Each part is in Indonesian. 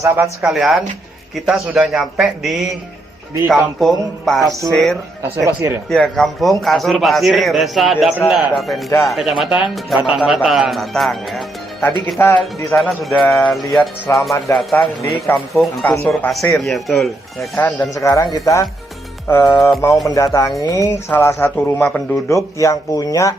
sahabat sekalian, kita sudah nyampe di Kampung Pasir. Kasur Pasir ya? Ya, Kampung Kasur Pasir, Desa Dapenda, Kecamatan Batang ya. Tadi kita di sana sudah lihat selamat datang di Kampung Kasur Pasir. Iya, betul. Ya kan? Dan sekarang kita mau mendatangi salah satu rumah penduduk yang punya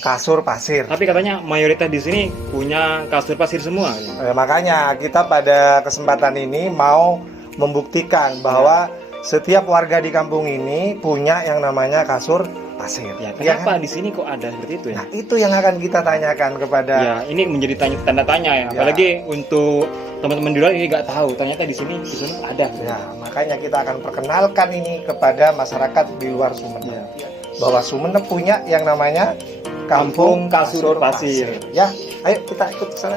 kasur pasir. Tapi katanya mayoritas di sini punya kasur pasir semua. Makanya kita pada kesempatan ini mau membuktikan bahwa setiap warga di kampung ini punya yang namanya kasur pasir. Ya, Ya kenapa kan? di sini kok ada seperti itu ya? Nah, itu yang akan kita tanyakan kepada Ya, ini menjadi tanda tanya ya. Ya. Apalagi untuk teman-teman di luar ini nggak tahu. Ternyata di sini ada. Ya, makanya kita akan perkenalkan ini kepada masyarakat di luar Sumeneb. Bahwa Sumeneb punya yang namanya Kampung Kasur Pasir. Ya, ayo kita ikut ke sana.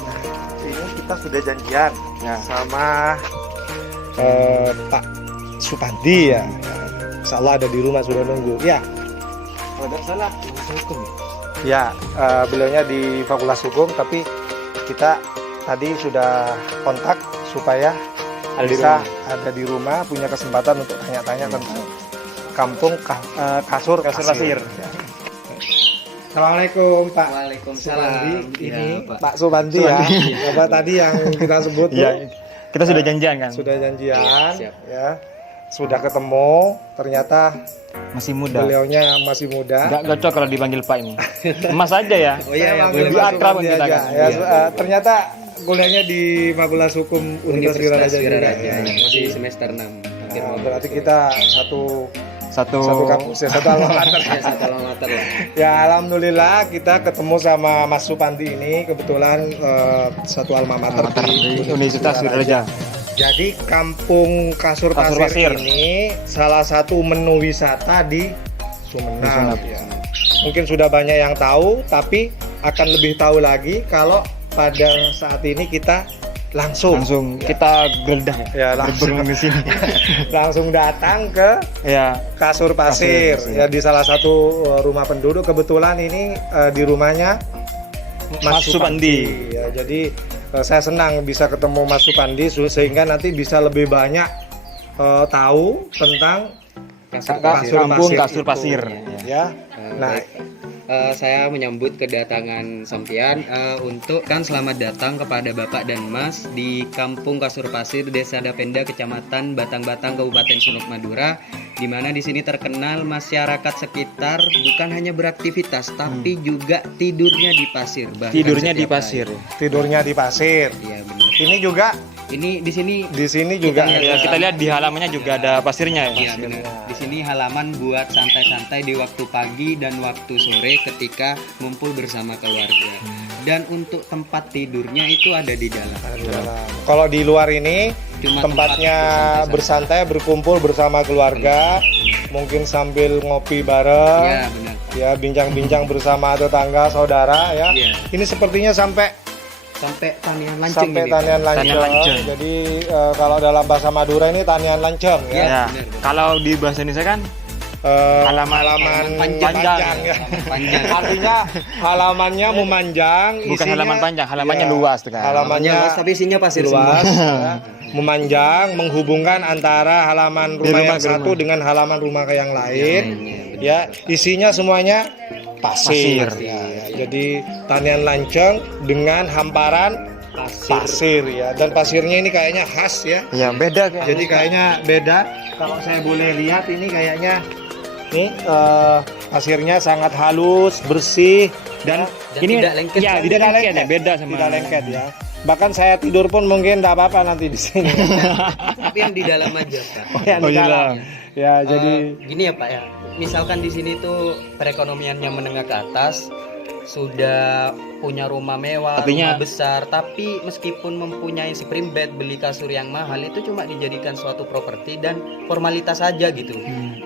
Nah, ini kita sudah janjian Ya. sama Pak Supandi ya. Insya Allah ada di rumah sudah nunggu. Ya, Kalau nggak salah, hukum ya. ya beliaunya di Fakultas Hukum, tapi kita tadi sudah kontak supaya Ada di bisa rumah. ada di rumah, punya kesempatan untuk tanya-tanya tentang Kampung Kasur Pasir. Ya. Assalamualaikum Pak. Waalaikumsalam. Supandi, ini Ya, Pak Supandi ya. Apa tadi yang kita sebut tuh? Iya, kita sudah janjian kan? Sudah janjian, Siap. ya. Sudah ketemu, ternyata Masih muda. beliaunya masih muda. Nggak cocok kalau dipanggil Pak ini. Emas aja ya. Oh iya, Saya boleh manggil Pak Pak akrab Supandi kita aja. kan. Ya, Iya. ternyata kuliahnya di Fakultas Hukum Universitas Wiraraja juga. Wiraraja, Ya. masih semester 6. Hampir Nah, mau berarti masuk. kita satu kampus ya, satu alma mater. Ya, satu alma mater lah. Ya, alhamdulillah kita ketemu sama Mas Supandi ini kebetulan satu alma mater di Universitas Wiraraja. Jadi Kampung Kasur Kasur Pasir Pasir. ini salah satu menu wisata di Sumeneb. Ya. Mungkin sudah banyak yang tahu, tapi akan lebih tahu lagi kalau pada saat ini kita langsung Kita geledah ya langsung di sini. langsung datang ke Ya, Kasur Pasir, Pasir. ya di salah satu rumah penduduk. Kebetulan ini di rumahnya Mas Supandi. Ya, jadi saya senang bisa ketemu Mas Supandi sehingga nanti bisa lebih banyak tahu tentang Kampung Kasur itu. Pasir. Ya. Nah, Saya menyambut kedatangan sampean untuk selamat datang kepada Bapak dan Mas di Kampung Kasur Pasir, Desa Dapenda, Kecamatan Batang-Batang, Kabupaten Sumeneb, Madura, di mana di sini terkenal masyarakat sekitar bukan hanya beraktivitas tapi juga tidurnya di pasir. Bahkan Tidurnya di setiap pasir. tidurnya di pasir. hari. Iya benar. Ini juga Ini di sini di sini juga Kita Ya, ada. kita lihat di halamannya juga ada pasirnya ya. Iya benar. Di sini halaman buat santai-santai di waktu pagi dan waktu sore ketika ngumpul bersama keluarga. Dan untuk tempat tidurnya itu ada di dalam. Kalau di luar ini Cuma tempatnya tempat bersantai, berkumpul bersama keluarga, mungkin sambil ngopi bareng, Ya benar. ya bincang-bincang bersama tetangga, saudara ya. Iya. Ini sepertinya sampai Tanian lanceng sampai ini. tanian Tanian lanceng. lanceng. Jadi kalau dalam bahasa Madura ini tanian lanceng ya. Iya. Ya. benar. Kalau di bahasa Indonesia kan Halaman panjang ya. Panjang. Artinya halamannya memanjang, bukan isinya- halaman panjang, halamannya Iya, luas tuh kan. Halamannya luas tapi isinya pasir luas, semua. ya. Memanjang, menghubungkan antara halaman rumah yang rumah ke satu rumah. dengan halaman rumah yang lain. Iya, Ya, isinya semuanya pasir. Pasir. Ya, jadi tanian lanceng dengan hamparan pasir ya. Dan pasirnya ini kayaknya khas ya. Ya, beda kan. Jadi kayaknya beda. Kalau saya boleh lihat ini kayaknya nih pasirnya sangat halus, bersih dan Dan ini tidak lengket. ya, tidak lengket ya, beda sama tidak lengket ya. Bahkan saya tidur pun mungkin tidak apa-apa nanti di sini. Tapi yang di dalam aja, Pak. Yang di iya. dalam. Ya, jadi Gini ya Pak ya. Misalkan di sini tuh perekonomiannya menengah ke atas, sudah punya rumah mewah, Artinya- rumah besar, tapi meskipun mempunyai spring bed, beli kasur yang mahal itu cuma dijadikan suatu properti dan formalitas saja gitu.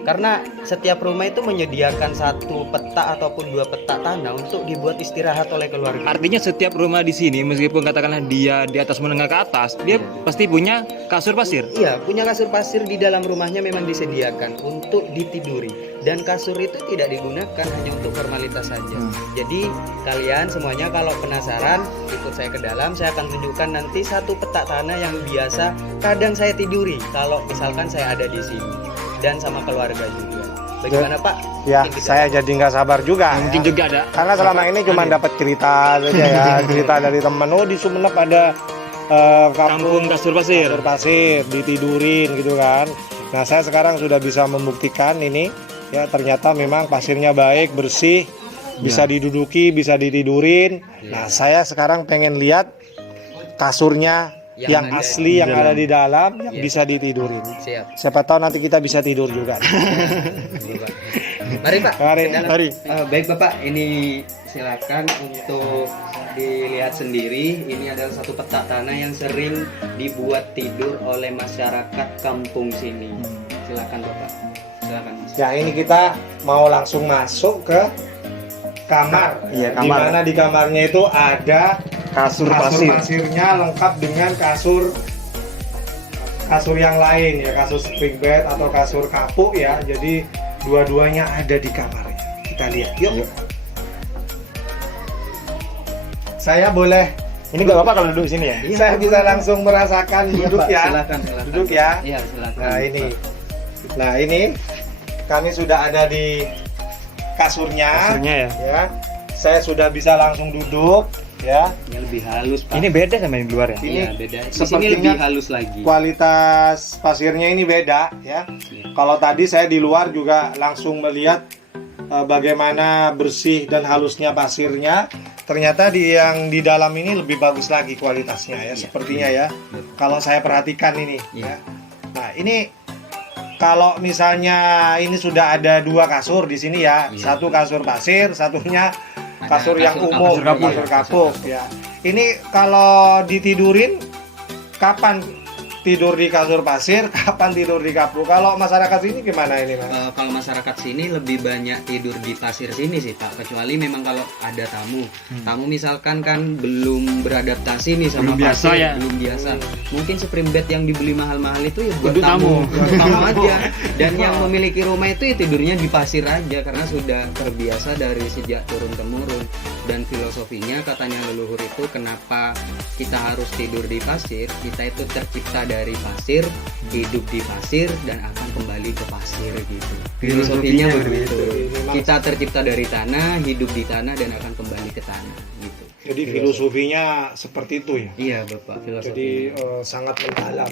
Karena setiap rumah itu menyediakan satu peta ataupun dua peta tanah untuk dibuat istirahat oleh keluarga. Artinya setiap rumah di sini meskipun katakanlah dia di atas menengah ke atas, dia pasti punya kasur pasir. Iya, punya kasur pasir di dalam rumahnya memang disediakan untuk ditiduri. dan kasur itu tidak digunakan hanya untuk formalitas saja. Jadi kalian semuanya kalau penasaran ikut saya ke dalam, saya akan tunjukkan nanti satu petak tanah yang biasa kadang saya tiduri kalau misalkan saya ada di sini dan sama keluarga juga. Bagaimana Pak? Ya, Mungkin kita- saya jadi nggak sabar juga. Mungkin Ya. juga ada. Karena selama ini cuma dapat cerita saja ya, cerita dari temen. Oh, di Sumeneb ada Kampung Kasur Pasir. kasur pasir ditidurin gitu kan. Nah, saya sekarang sudah bisa membuktikan ini ya, ternyata memang pasirnya baik, bersih, bisa diduduki, bisa ditidurin. Nah, saya sekarang pengen lihat kasurnya yang ada asli yang ada di dalam yang Iya. bisa ditidurin. Siap. Siapa tahu nanti kita bisa tidur juga. Mari Pak. Mari, ke dalam. mari. Baik Bapak, ini silakan untuk dilihat sendiri. Ini adalah satu petak tanah yang sering dibuat tidur oleh masyarakat kampung sini. Silakan Bapak. Silakan Mas. Ya, ini kita mau langsung masuk ke kamar. Iya, Di kamar. mana di kamarnya itu ada Kasur kasur pasirnya lengkap dengan kasur yang lain ya, kasur spring bed atau kasur kapuk ya. Jadi dua-duanya ada di kamarnya. Kita lihat yuk. Saya boleh, Ini nggak apa-apa kalau duduk di sini ya? Iya, saya bisa langsung merasakan Iya, duduk Pak. ya. Silakan. Duduk ya. Iya, silakan. Nah ini kami sudah ada di kasurnya Kasurnya ya. ya. Saya sudah bisa langsung duduk ya. Ini lebih halus Pak. Ini beda sama yang di luar ya? Ini Iya, beda. Di sini sepertinya lebih halus lagi. Kualitas pasirnya ini beda ya. Iya. Kalau tadi saya di luar juga langsung melihat bagaimana bersih dan halusnya pasirnya. Ternyata yang di dalam ini lebih bagus lagi kualitasnya ya, sepertinya ya. Kalau saya perhatikan ini ya. Nah, ini kalau misalnya ini sudah ada dua kasur di sini ya. Iya. Satu kasur pasir, satunya Ada kasur yang kasur umum, kapuk. kasur kapuk ya. Ini kalau ditidurin kapan tidur di kasur pasir, kapan tidur di kapuk? Kalau masyarakat sini gimana ini, Mas? Kalau masyarakat sini lebih banyak tidur di pasir sini sih Pak, kecuali memang kalau ada tamu. Tamu misalkan kan belum beradaptasi nih sama Belum biasa pasir, ya. belum biasa. Mungkin spring bed yang dibeli mahal-mahal itu ya buat Untuk tamu. buat tamu aja. Dan yang memiliki rumah itu ya tidurnya di pasir aja karena sudah terbiasa dari sejak turun temurun. Dan filosofinya katanya leluhur itu kenapa kita harus tidur di pasir? Kita itu tercipta dari pasir, hidup di pasir dan akan kembali ke pasir gitu. Filosofinya begitu. Kita tercipta dari tanah, hidup di tanah dan akan kembali ke tanah gitu. Jadi filosofinya seperti itu ya. Iya Bapak, filosofi. Jadi sangat mendalam.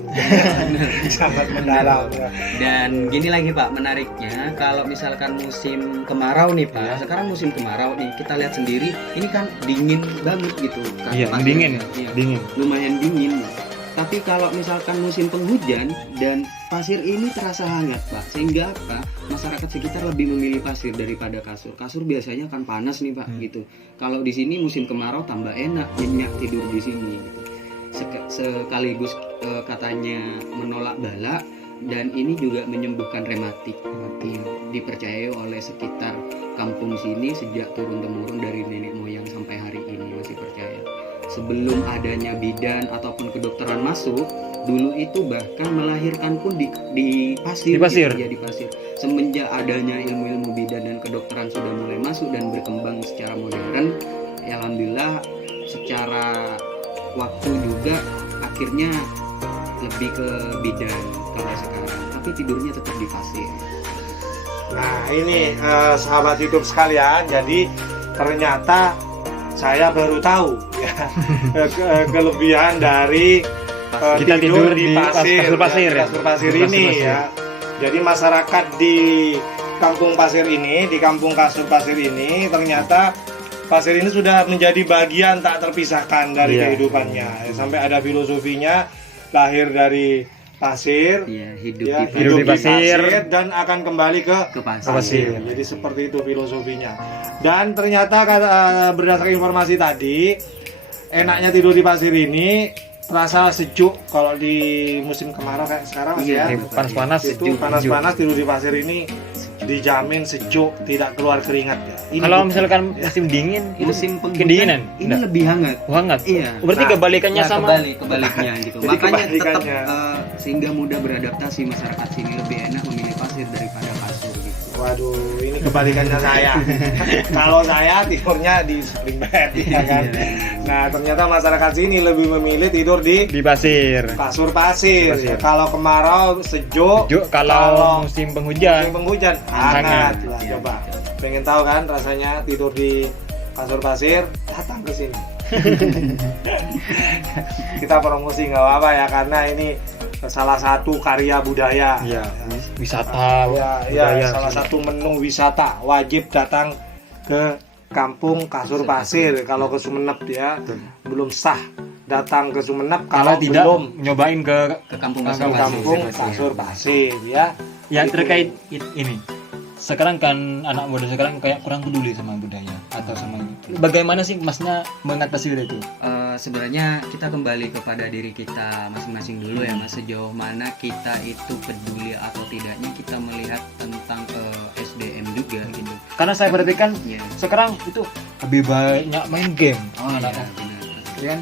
Sangat mendalam. Ya. Dan gini lagi Pak, menariknya kalau misalkan musim kemarau nih Pak, sekarang musim kemarau nih, kita lihat sendiri, ini kan dingin banget gitu kan. Iya, pasirnya. dingin. Iya, Dingin. lumayan dingin. Tapi kalau misalkan musim penghujan dan pasir ini terasa hangat Pak, sehingga apa? Masyarakat sekitar lebih memilih pasir daripada kasur. Kasur biasanya kan panas nih Pak gitu. Kalau di sini musim kemarau tambah enak nyenyak tidur di sini gitu. Sekaligus katanya menolak bala dan ini juga menyembuhkan rematik. Dipercayai oleh sekitar kampung sini sejak turun temurun dari nenek moyang sampai hari ini masih percaya. Sebelum adanya bidan ataupun kedokteran masuk, dulu itu bahkan melahirkan pun di pasir. Di pasir? Gitu, ya, di pasir. Semenjak adanya ilmu-ilmu bidan dan kedokteran sudah mulai masuk dan berkembang secara modern, ya alhamdulillah secara waktu juga akhirnya lebih ke bidan kalau sekarang. Tapi tidurnya tetap di pasir. Nah, ini sahabat YouTube sekalian, jadi ternyata saya baru tahu ya kelebihan dari Kita tidur di pasir, kasur pasir ya, ya. kasur pasir Kasur ini pasir. ya. Jadi masyarakat di kampung pasir ini, di kampung kasur pasir ini, ternyata pasir ini sudah menjadi bagian tak terpisahkan dari Iya. kehidupannya. Ya, sampai ada filosofinya lahir dari pasir, Iya, hidup ya, di pasir. hidup di pasir dan akan kembali ke Ke pasir. pasir. Jadi seperti itu filosofinya. Dan ternyata berdasarkan informasi tadi, enaknya tidur di pasir ini terasa sejuk kalau di musim kemarau kayak sekarang Mas, Iya, ya. Ini panas-panas. Itu panas-panas tidur di pasir ini dijamin sejuk, tidak keluar keringat ya. Ini Kalau bukti. misalkan musim dingin, itu Musim kedinginan. ini lebih hangat. Hangat. Iya. Berarti Nah, kebalikannya Nah, sama. kebaliknya gitu. Jadi Makanya tetap kebalikannya. sehingga mudah beradaptasi masyarakat sini lebih enak memilih pasir daripada kasur gitu. Waduh, ini kebalikannya saya. Kalau saya tidurnya di spring bed, ya kan. Nah, ternyata masyarakat sini lebih memilih tidur di pasir. kasur pasir. Ya, kalau kemarau sejuk, Kalau musim penghujan hangat lah. Iya. Coba pengen tahu kan rasanya tidur di kasur pasir, datang ke sini. Kita promosi nggak apa-apa ya, karena ini salah satu karya budaya. Iya, wisata Ya, salah satu menu wisata wajib datang ke Kampung Kasur Pasir. Kalau ke Sumeneb ya, belum sah datang ke Sumeneb kalau kalau tidak belum nyobain ke Kampung ke Kasur Kampung Pasir. Kasur Pasir ya. yang Itu. terkait ini. Sekarang kan anak muda sekarang kayak kurang peduli sama budaya atau sama ini. Bagaimana sih Masnya mengatasi itu? Sebenarnya kita kembali kepada diri kita masing-masing dulu ya Mas, sejauh mana kita itu peduli atau tidaknya kita melihat tentang SDM juga gitu. Karena saya perhatikan Ya. sekarang itu lebih banyak main game. Iya, Anak-anak. benar. Iya kan?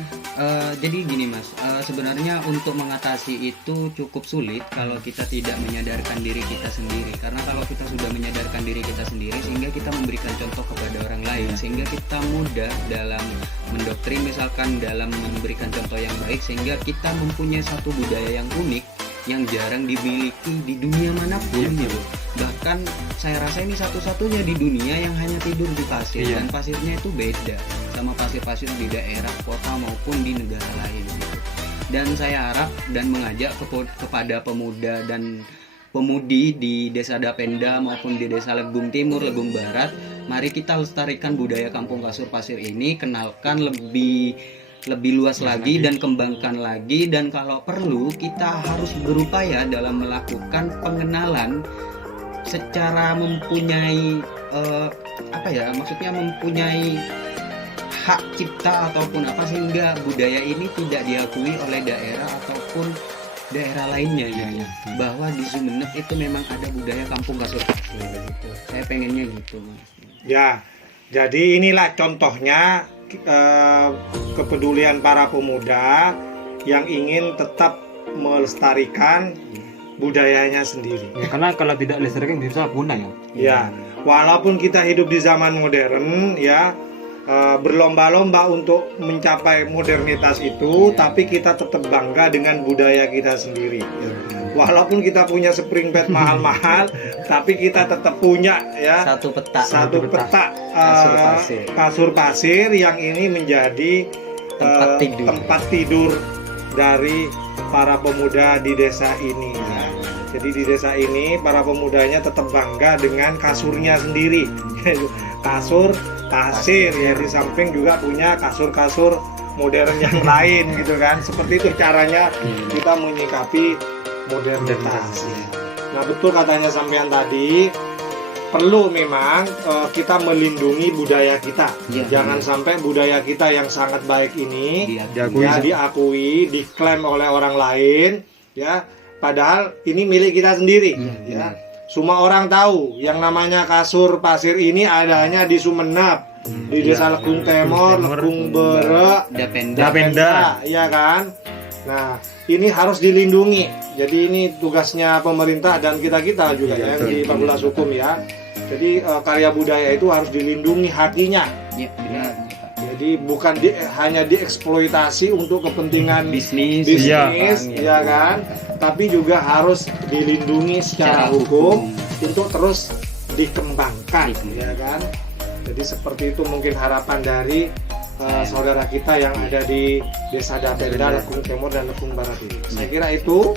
Jadi gini Mas, sebenarnya untuk mengatasi itu cukup sulit kalau kita tidak menyadarkan diri kita sendiri. Karena kalau kita sudah menyadarkan diri kita sendiri, sehingga kita memberikan contoh kepada orang lain, sehingga kita mudah dalam mendoktrin, misalkan dalam memberikan contoh yang baik, sehingga kita mempunyai satu budaya yang unik yang jarang dimiliki di dunia manapun gitu. Bahkan saya rasa ini satu-satunya di dunia yang hanya tidur di pasir, Iya. dan pasirnya itu beda sama pasir-pasir di daerah kota maupun di negara lain gitu. Dan saya harap dan mengajak kepada pemuda dan pemudi di Desa Dapenda maupun di Desa Legung Timur, Legung Barat, mari kita lestarikan budaya Kampung Kasur Pasir ini, kenalkan lebih luas lagi dan kembangkan lagi, dan kalau perlu kita harus berupaya dalam melakukan pengenalan secara mempunyai maksudnya mempunyai hak cipta ataupun apa, sehingga budaya ini tidak diakui oleh daerah ataupun daerah lainnya gitu. Bahwa di Sumeneb itu memang ada budaya Kampung Kasur Pasir gitu. Saya pengennya gitu Mas. Ya, jadi inilah contohnya kepedulian para pemuda yang ingin tetap melestarikan budayanya sendiri. Ya, karena kalau tidak lestarikan bisa punah ya. Ya, walaupun kita hidup di zaman modern ya, berlomba-lomba untuk mencapai modernitas itu, tapi kita tetap bangga dengan budaya kita sendiri. Walaupun kita punya spring bed mahal-mahal, tapi kita tetap punya ya Satu peta kasur pasir. kasur pasir yang ini menjadi tempat tidur dari para pemuda di desa ini. Ya. Jadi di desa ini para pemudanya tetap bangga dengan kasurnya sendiri. Kasur pasir ya, di samping juga punya kasur-kasur modern yang lain gitu kan. Seperti itu caranya kita menyikapi modernitas. Nah, betul katanya sampean tadi, perlu memang kita melindungi budaya kita. Ya, Jangan sampai budaya kita yang sangat baik ini diakui, diklaim oleh orang lain ya, padahal ini milik kita sendiri ya. Semua orang tahu yang namanya kasur pasir ini adanya di Sumeneb, di Desa Legung Timur, Legung Bere, Dapenda, ya kan? Nah, ini harus dilindungi. Jadi ini tugasnya pemerintah dan kita-kita juga ya, yang di Fakultas Hukum ya. Jadi karya budaya itu harus dilindungi hakinya. Ya, benar. Jadi bukan hanya dieksploitasi untuk kepentingan Bisnis, ya kan? Tapi juga harus dilindungi secara hukum untuk terus dikembangkan, ya kan? Jadi seperti itu mungkin harapan dari saudara kita yang ada di Desa Dapenda, Legung Timur dan Legung Barat ini. Saya kira itu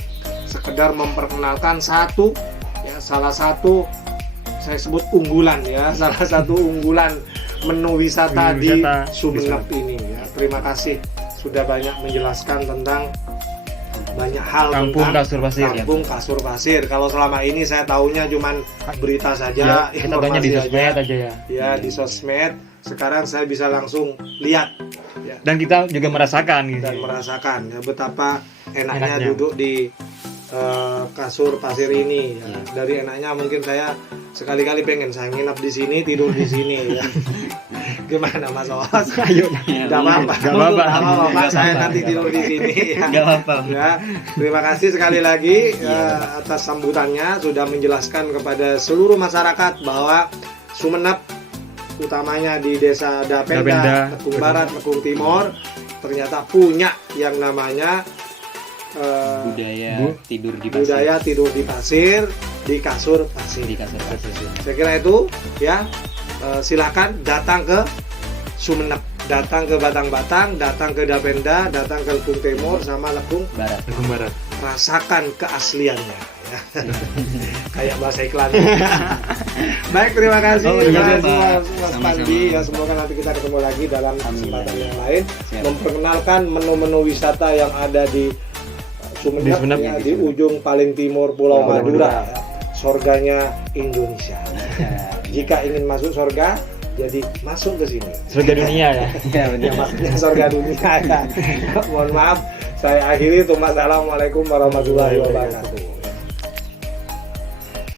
sekedar memperkenalkan salah satu saya sebut unggulan ya, salah satu unggulan menu wisata di Sumeneb ini ya. Terima kasih sudah banyak menjelaskan tentang banyak hal Kampung tentang Kasur Pasir. Kampung Kasur Pasir. Kalau selama ini saya taunya cuman berita saja, Ya, kita tanya di sosmed aja ya. Ya, di sosmed. Sekarang saya bisa langsung lihat ya, Dan kita juga merasakan gitu. dan merasakan ya, betapa enaknya duduk di kasur pasir ini ya. Dari enaknya mungkin saya sekali-kali pengen saya nginep di sini, tidur di sini ya. Gimana Mas Os? Ayo. Gak apa-apa. Gak apa-apa. Gak apa-apa, Pak. Saya nanti tidur di sini. Ya. Nggak apa-apa. Ya, terima kasih sekali lagi atas sambutannya sudah menjelaskan kepada seluruh masyarakat bahwa Sumeneb utamanya di Desa Dapenda, Tekung Barat, Tekung Timur ternyata punya yang namanya Budaya tidur di pasir. budaya tidur di pasir, di kasur pasir. Di kasur pasir. Saya kira itu ya. Silakan datang ke Sumeneb, datang ke Batang-Batang, datang ke Dapenda, datang ke Lekung Timur sama Lekung Barat. Barat. rasakan keasliannya ya. Kayak bahasa iklan. Baik, terima kasih terima kasih, semua Pak. Mas Sama-sama. Pandi ya, semoga nanti kita ketemu lagi dalam kesempatan yang lain Siap. memperkenalkan menu-menu wisata yang ada di Sumeneb, Di Sumeneb, ya, ya, di di ujung paling timur Pulau Pulau Madura, ya. Surganya Indonesia. Ya, Jika ingin masuk surga, jadi masuk ke sini. Surga dunia ya. ya, Ya maksudnya surga dunia ya. Mohon maaf, saya akhiri. Assalamualaikum warahmatullahi wabarakatuh.